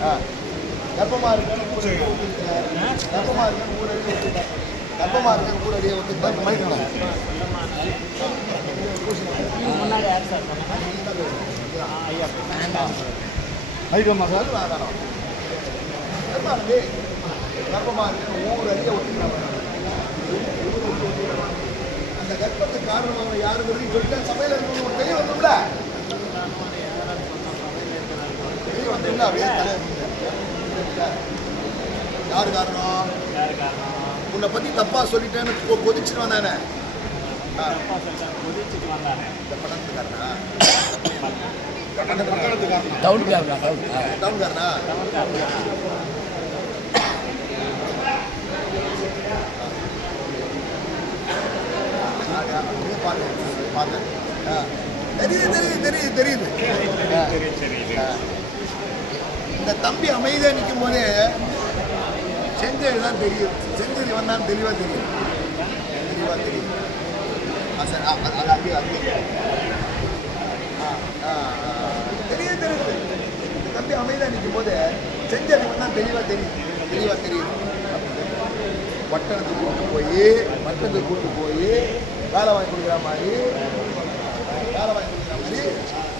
ஆ. கர்ப்பமா இருக்கேன்னு ஊரடியே ஒத்துக்கிட்டேன் கர்ப்பமா ஒத்துக்கிட்டேன் கர்ப்பமா இருக்கேன்னு ஊரடியே ஒத்துக்கிட்டேன் மைக்கலாம் முன்னாடி சார். ஊரடியே அந்த கர்ப்பத்துக்கு காரணமாக யாருங்கிறது சொல்லிட்டு சமையல் இருக்கணும் தெரிய வந்தும்ல தெரிய வந்தும்ல அப்படியே யார் காரணம் உன்னை பத்தி தப்பா சொல்லிட்டேன்னு கொதிச்சுட்டு வந்தானே இந்த டவுன் டவுன்காரனா பார்த்தேன். தெரியுது தெரியுது தெரியுது தெரியுது. இந்த தம்பி அமைதியாக நிற்கும் போதே செஞ்சது தான் தெரியும். செஞ்சது வந்தான்னு தெளிவாக தெரியும். தெளிவாக தெரியும். ஆ சார் ஆ அது அது அப்படியே அப்படியே ஆ ஆ ஆ. தெரியுது தெரியுது. இந்த தம்பி அமைதியாக நிற்கும் போது செஞ்சது வந்தால் தெளிவாக தெரியும். தெளிவாக தெரியும். பட்டணத்துக்கு கூட்டு போய் பட்டணத்துக்கு கூட்டு போய் வேலை வாங்கி கொடுக்குற மாதிரி வேலை வாங்கி கொடுக்குற மாதிரி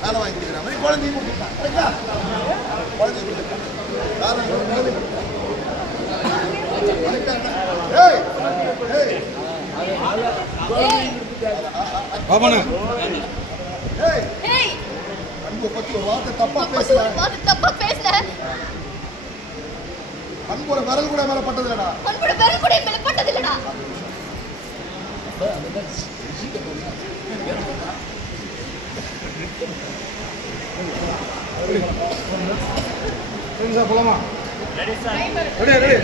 வேலை வாங்கி கொடுக்குற மாதிரி குழந்தையும் கொடுத்துருக்கான் கரெக்டா குழந்தைய கொடுத்துருக்கான் வேலை வாங்கி கொடுக்குற குழந்தைய கொடுத்துருக்கான் ஏய். அன்பை பத்தி ஒரு வார்த்தை தப்பா பேசல தப்பா பேசல அன்போட விரல் கூட மேல பட்டதுலடா உன்னோட விரல் கூட மேல பட்டதில்லடா. சார் போலாமா? Ready ready